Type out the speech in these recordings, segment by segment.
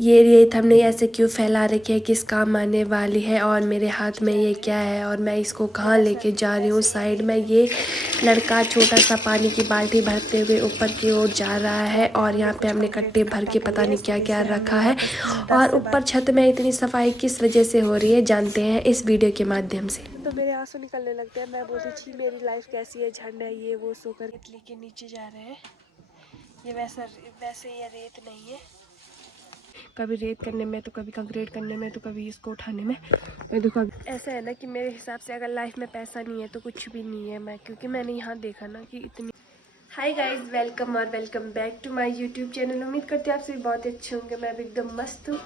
ये रेत हमने ऐसे क्यों फैला रखी है, किस काम आने वाली है, और मेरे हाथ में ये क्या है, और मैं इसको कहाँ लेके जा रही हूँ। साइड में ये लड़का छोटा सा पानी की बाल्टी भरते हुए ऊपर की ओर जा रहा है, और यहाँ पे हमने कट्टे भर के पता नहीं क्या क्या रखा है। और ऊपर छत में इतनी सफाई किस वजह से हो रही है जानते हैं इस वीडियो के माध्यम से। तो मेरे आंसू निकलने लगते हैं। मैं बोलती थी मेरी लाइफ कैसी है, झंड है ये वो, सोकर इटली के नीचे जा रहे हैं। ये वैसे ये रेत नहीं है, कभी रेत करने में तो कभी कंक्रीट करने में तो कभी इसको उठाने में। देखो ऐसा है ना कि मेरे हिसाब से अगर लाइफ में पैसा नहीं है तो कुछ भी नहीं है। मैं क्योंकि मैंने यहाँ देखा ना कि इतनी। हाय गाइस, वेलकम और welcome back to my YouTube channel. उम्मीद करते हैं आप सभी बहुत अच्छे होंगे। मैं भी एकदम मस्त हूँ।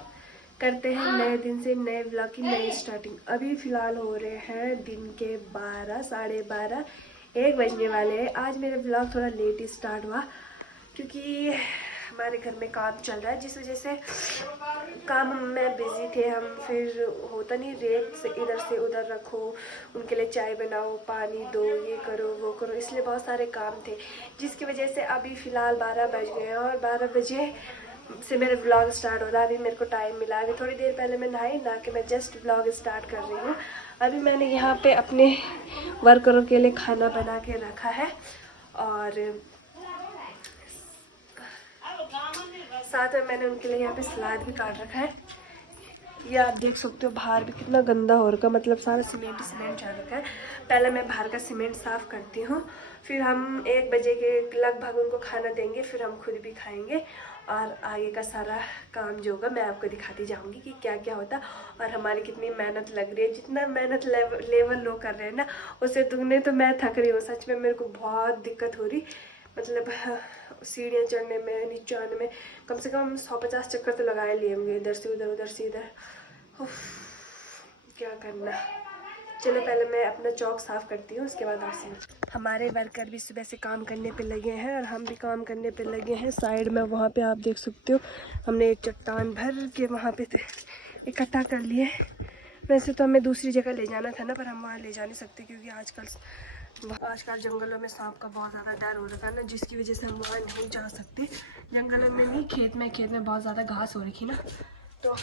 करते हैं नए दिन से नए ब्लॉग की नई स्टार्टिंग। अभी फ़िलहाल हो रहे हैं दिन के 12, साढ़े 12, 1 बजने वाले हैं। आज मेरा ब्लॉग थोड़ा लेट ही स्टार्ट हुआ क्योंकि हमारे घर में काम चल रहा है, जिस वजह से काम में बिजी थे हम। फिर होता नहीं, रेत से इधर से उधर रखो, उनके लिए चाय बनाओ, पानी दो, ये करो वो करो, इसलिए बहुत सारे काम थे, जिसकी वजह से अभी फ़िलहाल 12 बज गए हैं। और 12 बजे से मेरा व्लॉग स्टार्ट हो रहा है। अभी मेरे को टाइम मिला, अभी थोड़ी देर पहले मैं नहा के मैं जस्ट व्लॉग स्टार्ट कर रही हूँ। अभी मैंने यहाँ पे अपने वर्करों के लिए खाना बना के रखा है, और साथ में मैंने उनके लिए यहाँ पे सलाद भी काट रखा है। ये आप देख सकते हो बाहर भी कितना गंदा हो रखा है, मतलब सारा सीमेंट सीमेंट चल रखा है। पहले मैं बाहर का सीमेंट साफ़ करती हूँ, फिर हम 1 बजे के लगभग उनको खाना देंगे, फिर हम खुद भी खाएंगे। और आगे का सारा काम जो होगा मैं आपको दिखाती जाऊंगी कि क्या क्या होता और हमारी कितनी मेहनत लग रही है। जितना मेहनत लेवल लोग कर रहे हैं ना, उससे दुगने तो मैं थक रही हूँ। सच में मेरे को बहुत दिक्कत हो रही, मतलब सीढ़ियाँ चढ़ने में, नीचे आने में कम से कम 150 चक्कर तो लगाए लिए होंगे, इधर से उधर उधर से इधर। क्या करना। चलो पहले मैं अपना चौक साफ करती हूँ, उसके बाद आपसे। हमारे वर्कर भी सुबह से काम करने पे लगे हैं और हम भी काम करने पे लगे हैं। साइड में वहाँ पे आप देख सकते हो हमने एक चट्टान भर के वहाँ पे इकट्ठा कर लिए। वैसे तो हमें दूसरी जगह ले जाना था ना, पर हम वहाँ ले जा नहीं सकते क्योंकि आजकल जंगलों में सांप का बहुत ज़्यादा डर हो रखा है ना, जिसकी वजह से हम वहाँ नहीं जा सकते। जंगलों में नहीं, खेत में बहुत ज़्यादा घास हो रखी ना, तो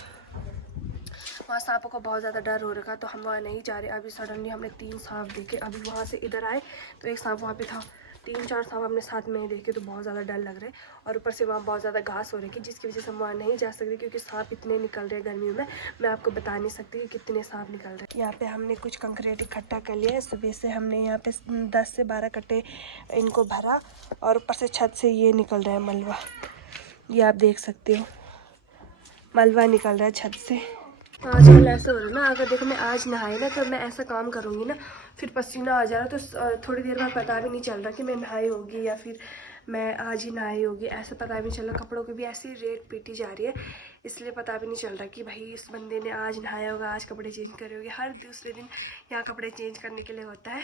वहाँ सांपों का बहुत ज़्यादा डर हो रखा, तो हम वहाँ नहीं जा रहे। अभी सडनली हमने 3 सांप देखे। अभी वहाँ से इधर आए तो एक सांप वहाँ पे था, 3-4 सांप हमने साथ में ही देखे, तो बहुत ज़्यादा डर लग रहा है। और ऊपर से वहाँ बहुत ज़्यादा घास हो रही है, जिसकी वजह से हम वहाँ नहीं जा सकते क्योंकि सांप इतने निकल रहे हैं गर्मियों में। मैं आपको बता नहीं सकती कि कितने सांप निकल रहे हैं। यहाँ पे हमने कुछ कंक्रीट इकट्ठा कर लिया है। सुबह से हमने यहाँ पे 10 से 12 कट्टे इनको भरा, और ऊपर से छत से ये निकल रहा है मलबा। ये आप देख सकते हो, मलबा निकल रहा है छत से। आजकल ऐसा हो रहा है ना, अगर देखो मैं आज नहाई ना तो मैं ऐसा काम करूँगी ना, फिर पसीना आ जा रहा तो थोड़ी देर बाद पता भी नहीं चल रहा कि मैं नहाई होगी या फिर मैं आज ही नहाई होगी, ऐसा पता भी नहीं चल रहा। कपड़ों की भी ऐसी रेट पीटी जा रही है, इसलिए पता भी नहीं चल रहा कि भाई इस बंदे ने आज नहाया होगा, आज कपड़े चेंज करे होंगे। हर दूसरे दिन यहाँ कपड़े चेंज करने के लिए होता है,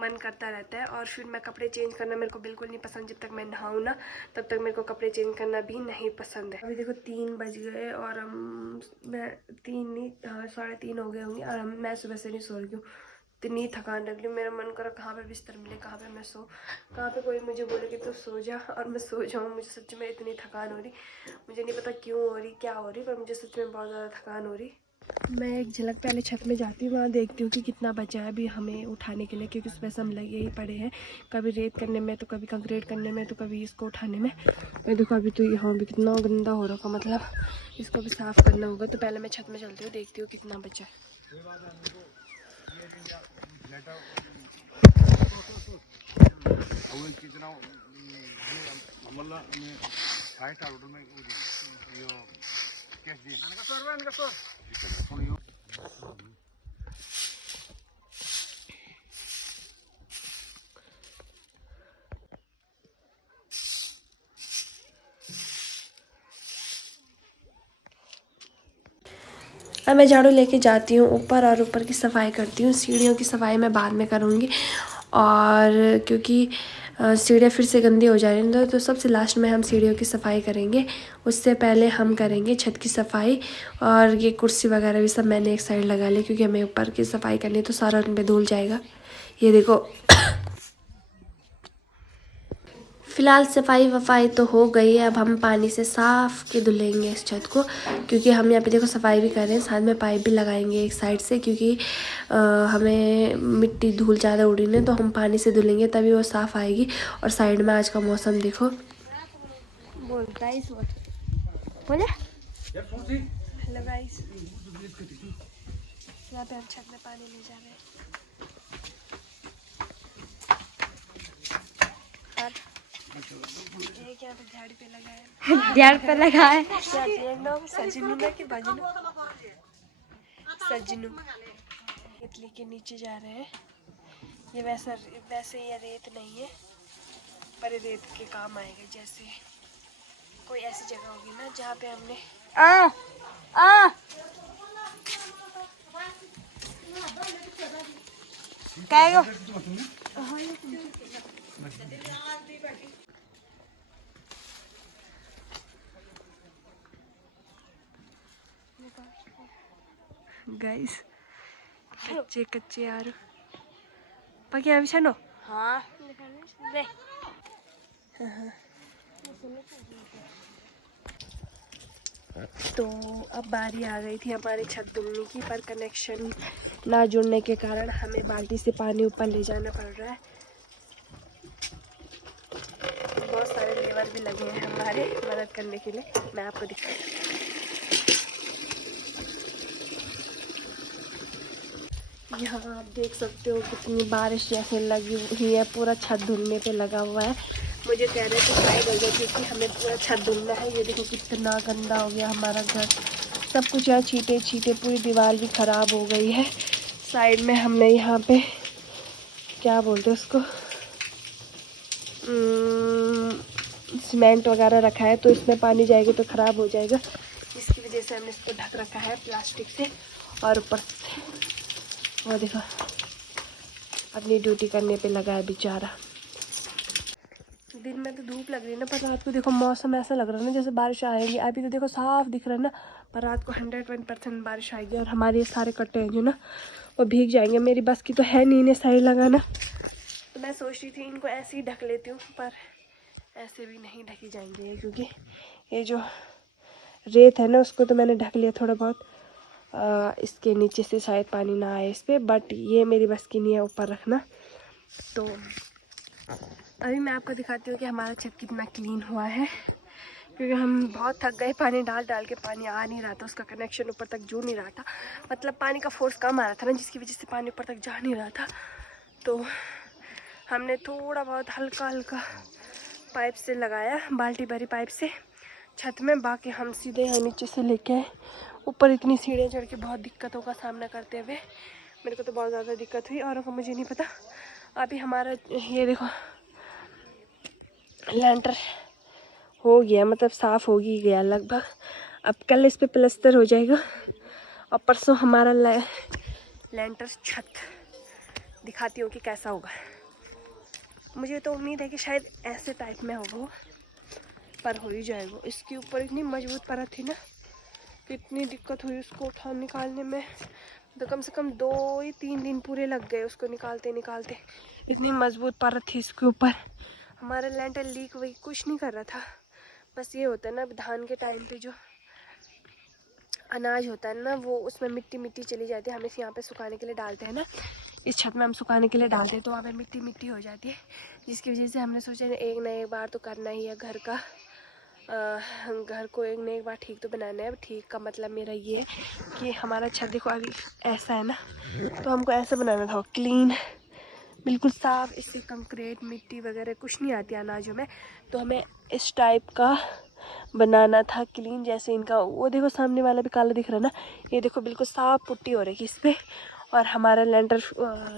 मन करता रहता है। और फिर मैं कपड़े चेंज करना मेरे को बिल्कुल नहीं पसंद। जब तक मैं नहाऊँ ना तब तक मेरे को कपड़े चेंज करना भी नहीं पसंद है। अभी देखो 3 बज गए और मैं 3 नहीं, हाँ 3:30 हो गए होंगे, और मैं सुबह से नहीं सो रही हूँ। इतनी थकान लग रही, मेरा मन करा कहाँ पे बिस्तर मिले, कहाँ पे मैं सो, कहाँ पे कोई मुझे बोले कि तू सो जा और मैं सो जाऊँ। मुझे सच में इतनी थकान हो रही, मुझे नहीं पता क्यों हो रही, क्या हो रही, पर मुझे सच में बहुत ज़्यादा थकान हो रही। मैं एक झलक पहले छत में जाती हूँ, वहाँ देखती हूँ कि कितना बचा है अभी हमें उठाने के लिए, क्योंकि सुबह से हम लगे ही पड़े हैं, कभी रेत करने में तो कभी कंक्रीट करने में तो कभी इसको उठाने में। मैं देखो अभी तो यहाँ भी कितना गंदा हो रखा, मतलब इसको भी साफ़ करना होगा। तो पहले मैं छत में चलती हूँ, देखती हूँ कितना बचा है। अब मैं झाड़ू लेके जाती हूँ ऊपर और ऊपर की सफाई करती हूँ। सीढ़ियों की सफाई मैं बाद में करूँगी, और क्योंकि सीढ़ियाँ फिर से गंदी हो जा रही हैं तो सबसे लास्ट में हम सीढ़ियों की सफाई करेंगे। उससे पहले हम करेंगे छत की सफाई। और ये कुर्सी वगैरह भी सब मैंने एक साइड लगा ली, क्योंकि हमें ऊपर की सफाई करनी है तो सारा उन पर धुल जाएगा। ये देखो फिलहाल सफाई वफाई तो हो गई है। अब हम पानी से साफ के धुलेंगे इस छत को, क्योंकि हम यहाँ पे देखो सफाई भी कर रहे हैं, साथ में पाइप भी लगाएंगे एक साइड से, क्योंकि हमें मिट्टी धूल ज़्यादा उड़ी नहीं, तो हम पानी से धुलेंगे तभी वो साफ़ आएगी। और साइड में आज का मौसम देखो, बोलता है इस बोले हेलो गाइस, यहाँ पे हम छत में पानी ले जा रहे हैं। एक यहाँ पे झाड़ी पे लगा है, झाड़ पे लगा है सजनू ना कि बजनू, सजनू। इतली के नीचे जा रहे हैं। ये वैसे ये रेत नहीं है, पर ये रेत के काम आएगा। जैसे कोई ऐसी जगह होगी ना जहाँ पे हमने गाइस कच्चे कच्चे यार पके अभी छनो। हाँ ले तो अब बारी आ गई थी हमारे छत धुलने की, पर कनेक्शन ना जुड़ने के कारण हमें बाल्टी से पानी ऊपर ले जाना पड़ रहा है। बहुत सारे लेबर भी लगे हैं हमारे मदद करने के लिए, मैं आपको दिखाऊं। यहाँ आप देख सकते हो कितनी बारिश जैसे लगी हुई है, पूरा छत धुलने पे लगा हुआ है। मुझे कह रहे थे ट्राई कर दो क्योंकि हमें पूरा छत धुलना है। ये देखो कितना गंदा हो गया हमारा घर, सब कुछ यहाँ छींटे छींटे, पूरी दीवार भी ख़राब हो गई है। साइड में हमने यहाँ पे क्या बोलते हैं उसको, सीमेंट वगैरह रखा है, तो इसमें पानी जाएगा तो ख़राब हो जाएगा। इसकी वजह से हमने इसको ढक रखा है प्लास्टिक से। और ऊपर से वो देखो अपनी ड्यूटी करने पे लगा है बेचारा। दिन में तो धूप लग रही है ना, पर रात को देखो मौसम ऐसा लग रहा है ना जैसे बारिश आएगी। अभी तो देखो साफ दिख रहा है ना, पर रात को 101% बारिश आएगी। और हमारे ये सारे कट्टे हैं जो ना वो भीग जाएंगे। मेरी बस की तो है नहीं इन्हें सही लगाना, तो मैं सोच रही थी इनको ऐसे ही ढक लेती हूँ, पर ऐसे भी नहीं ढकी जाएंगे क्योंकि ये जो रेत है ना उसको तो मैंने ढक लिया थोड़ा बहुत। इसके नीचे से शायद पानी ना आए इस पर, बट ये मेरी बस की नहीं है ऊपर रखना। तो अभी मैं आपको दिखाती हूँ कि हमारा छत कितना क्लीन हुआ है, क्योंकि हम बहुत थक गए। पानी डाल डाल के पानी आ नहीं रहा था, उसका कनेक्शन ऊपर तक जुड़ नहीं रहा था, मतलब पानी का फोर्स कम आ रहा था ना, जिसकी वजह से पानी ऊपर तक जा नहीं रहा था। तो हमने थोड़ा बहुत हल्का हल्का पाइप से लगाया, बाल्टी भरी पाइप से छत में। बाकी हम सीधे यहाँ नीचे से लेके आए ऊपर। इतनी सीढ़ियाँ चढ़ के बहुत दिक्कतों का सामना करते हुए मेरे को तो बहुत ज़्यादा दिक्कत हुई, औरों को मुझे नहीं पता। अभी हमारा ये देखो लेंटर हो गया, मतलब साफ़ हो ही गया लगभग। अब कल इस पे प्लास्टर हो जाएगा और परसों हमारा लेंटर छत दिखाती हूँ कि कैसा होगा। मुझे तो उम्मीद है कि शायद ऐसे टाइप में होगा, पर हो ही जाएगा। इसके ऊपर इतनी मजबूत परत थी ना, कितनी दिक्कत हुई उसको उठा निकालने में। तो कम से कम 2-3 दिन पूरे लग गए उसको निकालते निकालते, इतनी मजबूत परत थी इसके ऊपर। हमारा लेंटर लीक वही कुछ नहीं कर रहा था। बस ये होता है ना, धान के टाइम पे जो अनाज होता है ना, वो उसमें मिट्टी मिट्टी चली जाती है। हम इसे यहाँ पे सुखाने के लिए डालते हैं ना, इस छत में हम सुखाने के लिए डालते हैं, तो वहाँ पे मिट्टी मिट्टी हो जाती है, जिसकी वजह से हमने सोचा एक ना एक बार तो करना ही है घर का। घर को एक ना एक बार ठीक तो बनाना है। ठीक का मतलब मेरा ये है कि हमारा छत देखो अभी ऐसा है ना, तो हमको ऐसा बनाना था क्लीन, बिल्कुल साफ़। इससे कंक्रीट मिट्टी वगैरह कुछ नहीं आती अनाजों में, तो हमें इस टाइप का बनाना था क्लीन। जैसे इनका वो देखो सामने वाला भी काला दिख रहा है ना, ये देखो बिल्कुल साफ पुट्टी हो रही है इस पर। और हमारा लेंटर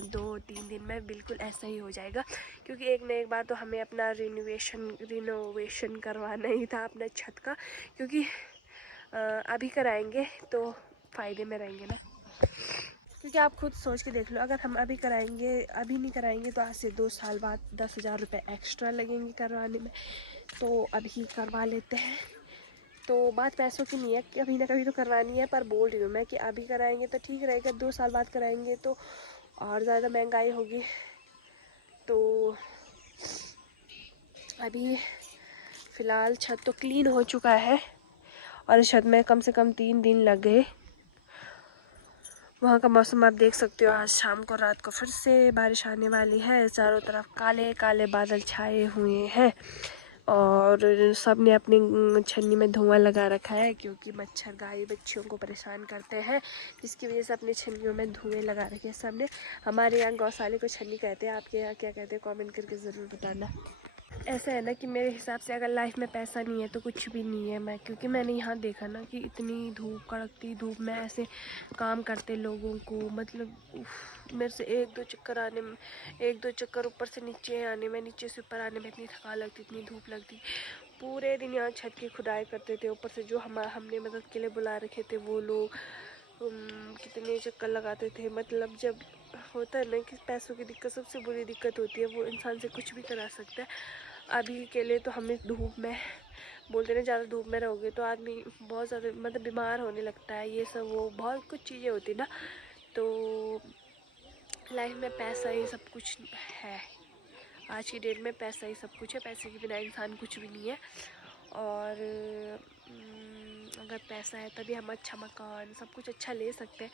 2-3 दिन में बिल्कुल ऐसा ही हो जाएगा, क्योंकि एक न एक बार तो हमें अपना रिनोवेशन करवाना ही था अपने छत का। क्योंकि अभी कराएंगे तो फ़ायदे में रहेंगे ना, क्योंकि आप खुद सोच के देख लो, अगर हम अभी नहीं कराएंगे तो आज से 2 साल बाद 10,000 रुपये एक्स्ट्रा लगेंगे करवाने में। तो अभी करवा लेते हैं। तो बात पैसों की नहीं है, कभी ना कभी तो करवानी है, पर बोल रही हूँ मैं कि अभी कराएंगे तो ठीक रहेगा, 2 साल बाद कराएंगे तो और ज़्यादा महंगाई होगी। तो अभी फ़िलहाल छत तो क्लीन हो चुका है और छत में कम से कम 3 दिन लग गए। वहाँ का मौसम आप देख सकते हो, आज शाम को रात को फिर से बारिश आने वाली है। चारों तरफ काले काले बादल छाए हुए हैं और सब ने अपनी छन्नी में धुआं लगा रखा है क्योंकि मच्छर गाय बच्चियों को परेशान करते हैं, जिसकी वजह से अपनी छन्नियों में धुएं लगा रखे हैं सब ने। हमारे यहाँ गौशाले को छन्नी कहते हैं, आपके यहाँ क्या कहते हैं कमेंट करके ज़रूर बताना। ऐसा है ना कि मेरे हिसाब से अगर लाइफ में पैसा नहीं है तो कुछ भी नहीं है। क्योंकि मैंने यहाँ देखा ना कि इतनी धूप, कड़कती धूप में ऐसे काम करते लोगों को, मतलब मेरे से 1-2 चक्कर आने में, 1-2 चक्कर ऊपर से नीचे आने में, नीचे से ऊपर आने में इतनी थकान लगती, इतनी धूप लगती। पूरे दिन यहाँ छत की खुदाई करते थे, ऊपर से जो हमने मदद के लिए बुला रखे थे वो लोग कितने चक्कर लगाते थे। मतलब जब होता है ना कि पैसों की दिक्कत सबसे बुरी दिक्कत होती है, वो इंसान से कुछ भी करा सकता है। अभी के लिए तो हमें धूप में बोलते ना, ज़्यादा धूप में रहोगे तो आदमी बहुत ज़्यादा मतलब बीमार होने लगता है, ये सब वो बहुत कुछ चीज़ें होती ना। तो लाइफ में पैसा ही सब कुछ है, आज की डेट में पैसा ही सब कुछ है। पैसे के बिना इंसान कुछ भी नहीं है। और अगर पैसा है तभी हम अच्छा मकान सब कुछ अच्छा ले सकते हैं।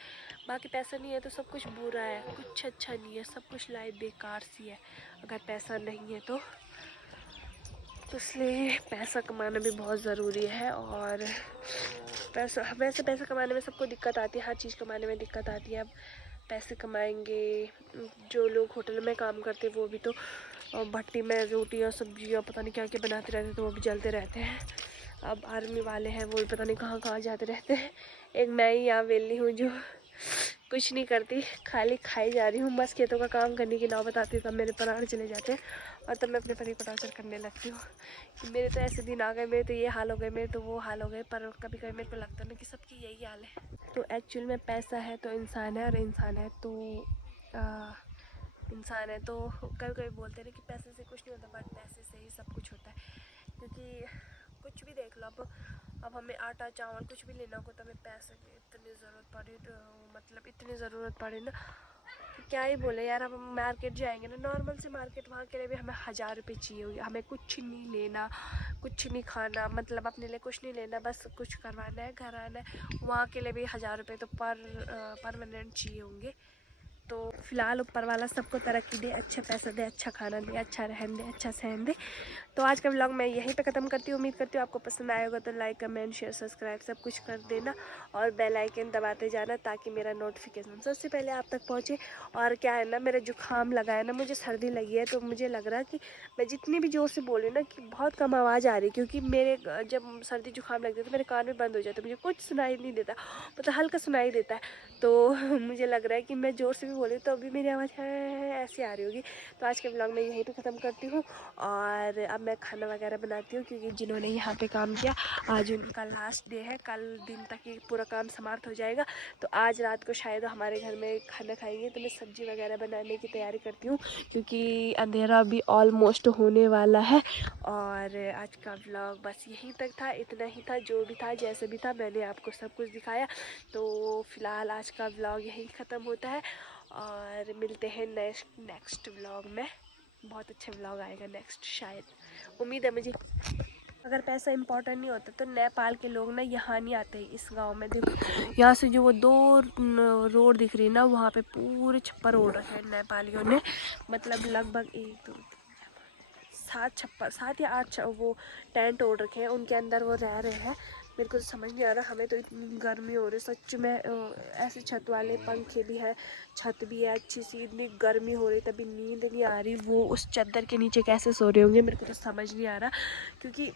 बाकी पैसा नहीं है तो सब कुछ बुरा है, कुछ अच्छा नहीं है, सब कुछ लाइफ बेकार सी है अगर पैसा नहीं है तो इसलिए पैसा कमाना भी बहुत ज़रूरी है। और वैसे पैसा कमाने में सबको दिक्कत आती है, हर चीज़ कमाने में दिक्कत आती है। अब पैसे कमाएंगे, जो लोग होटल में काम करते हैं वो भी तो भट्टी में रोटियाँ सब्जियाँ पता नहीं क्या क्या बनाते रहते, तो वो भी जलते रहते हैं। अब आर्मी वाले हैं वो भी पता नहीं कहाँ कहाँ जाते रहते हैं। एक मैं ही यहाँ वेली हूँ जो कुछ नहीं करती, खाली खाई जा रही हूँ। बस खेतों का काम करने की नौबत आती है तब मेरे प्राण चले जाते हैं और तब मैं अपने पति को टॉर्चर करने लगती हूँ कि मेरे तो ऐसे दिन आ गए, मेरे तो ये हाल हो गए, मेरे तो वो हाल हो गए। पर कभी कभी मेरे को लगता है ना कि सबकी यही हाल है। तो एक्चुअल में पैसा है तो इंसान है, और इंसान है तो इंसान है तो कभी कभी बोलते हैं ना कि पैसे से कुछ नहीं होता, बट पैसे से ही सब कुछ होता है। क्योंकि कुछ भी देख लो, अब हमें आटा चावल कुछ भी लेना हो तो हमें पैसे की इतनी ज़रूरत पड़े, मतलब इतनी ज़रूरत पड़े ना कि क्या ही बोले यार। अब हम मार्केट जाएंगे ना, नॉर्मल से मार्केट, वहाँ के लिए भी हमें 1000 रुपये चाहिए होगी। हमें कुछ नहीं लेना, कुछ नहीं खाना, मतलब अपने लिए कुछ नहीं लेना, बस कुछ करवाना है, घर आना है, वहाँ के लिए भी 1000 रुपये तो परमानेंट चाहिए होंगे। तो फिलहाल ऊपर वाला सबको तरक्की दे, अच्छा पैसा दे, अच्छा खाना दे, अच्छा रहन दे, अच्छा सहन दे। तो आज का व्लॉग मैं यहीं पे ख़त्म करती हूँ। उम्मीद करती हूँ आपको पसंद आएगा, तो लाइक कमेंट शेयर सब्सक्राइब सब कुछ कर देना और बेल आइकन दबाते जाना ताकि मेरा नोटिफिकेशन सबसे पहले आप तक पहुँचे। और क्या है ना, मेरा जुकाम लगा है ना, मुझे सर्दी लगी है, तो मुझे लग रहा है कि मैं जितनी भी जोर से बोली ना कि बहुत कम आवाज़ आ रही, क्योंकि मेरे जब सर्दी जुकाम लगती है तो मेरे कान में बंद हो जाता है, मुझे कुछ सुनाई नहीं देता, मतलब हल्का सुनाई देता है। तो मुझे लग रहा है कि मैं ज़ोर से भी बोली तो अभी मेरी आवाज़ है ऐसी आ रही होगी। तो आज के व्लॉग में यहीं पे ख़त्म करती हूँ और अब मैं खाना वगैरह बनाती हूँ, क्योंकि जिन्होंने यहाँ पे काम किया आज उनका लास्ट डे है, कल दिन तक ये पूरा काम समाप्त हो जाएगा। तो आज रात को शायद हमारे घर में खाना खाएंगे, तो मैं सब्ज़ी वगैरह बनाने की तैयारी करती हूँ क्योंकि अंधेरा भी ऑलमोस्ट होने वाला है। और आज का व्लॉग बस यहीं तक था, इतना ही था, जो भी था जैसे भी था मैंने आपको सब कुछ दिखाया। तो फ़िलहाल आज का व्लॉग यहीं ख़त्म होता है और मिलते हैं नेक्स्ट व्लॉग में। बहुत अच्छा व्लॉग आएगा नेक्स्ट, शायद, उम्मीद है मुझे। अगर पैसा इंपॉर्टेंट नहीं होता तो नेपाल के लोग ना यहाँ नहीं आते। इस गांव में देखो, यहाँ से जो वो 2 रोड दिख रही है ना, वहाँ पे पूरे छप्पर ओढ़ रखे हैं नेपालियों ने, मतलब लगभग 1 2 7 या 8 वो टेंट ओढ़ रखे हैं, उनके अंदर वो रह रहे हैं। मेरे को तो समझ नहीं आ रहा, हमें तो इतनी गर्मी हो रही है सच में। ऐसे छत वाले पंखे भी हैं, छत भी है अच्छी सी, इतनी गर्मी हो रही तभी नींद नहीं आ रही। वो उस चादर के नीचे कैसे सो रहे होंगे मेरे को तो समझ नहीं आ रहा, क्योंकि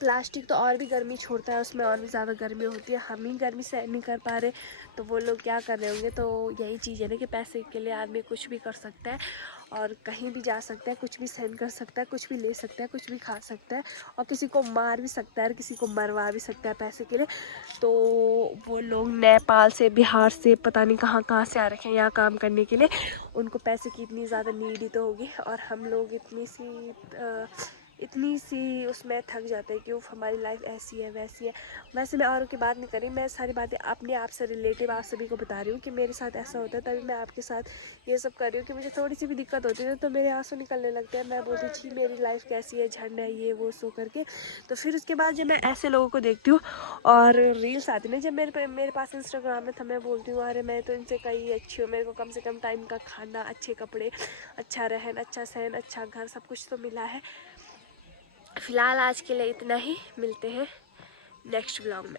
प्लास्टिक तो और भी गर्मी छोड़ता है, उसमें और भी ज़्यादा गर्मी होती है, हम ही गर्मी सहन नहीं कर पा रहे तो वो लोग क्या कर रहे होंगे। तो यही चीज़ है ना कि पैसे के लिए आदमी कुछ भी कर सकता है और कहीं भी जा सकता है, कुछ भी सहन कर सकता है, कुछ भी ले सकता है, कुछ भी खा सकता है और किसी को मार भी सकता है और किसी को मरवा भी सकता है पैसे के लिए। तो वो लोग नेपाल से, बिहार से, पता नहीं कहाँ कहाँ से आ रखे हैं यहाँ काम करने के लिए। उनको पैसे की इतनी ज़्यादा नीड ही तो होगी और हम लोग इतनी सी उसमें थक जाते हैं कि उफ हमारी लाइफ ऐसी है वैसी है। वैसे मैं औरों की बात नहीं कर रही, मैं सारी बातें अपने आप से रिलेटिव आप सभी को बता रही हूँ कि मेरे साथ ऐसा होता है, तभी मैं आपके साथ ये सब कर रही हूँ कि मुझे थोड़ी सी भी दिक्कत होती है तो मेरे आंसू निकलने लगते हैं। मैं बोलती छी मेरी लाइफ कैसी है, झंड है ये वो सो करके। तो फिर उसके बाद जब मैं ऐसे लोगों को देखती हूँ और रील्स आती है ना, जब मेरे पास इंस्टाग्राम में था, मैं बोलती हूँ अरे मैं तो इनसे कहीं अच्छी हूँ, मेरे को कम से कम टाइम का खाना, अच्छे कपड़े, अच्छा रहन, अच्छा सहन, अच्छा घर, सब कुछ तो मिला है। फिलहाल आज के लिए इतना ही, मिलते हैं नेक्स्ट व्लॉग में।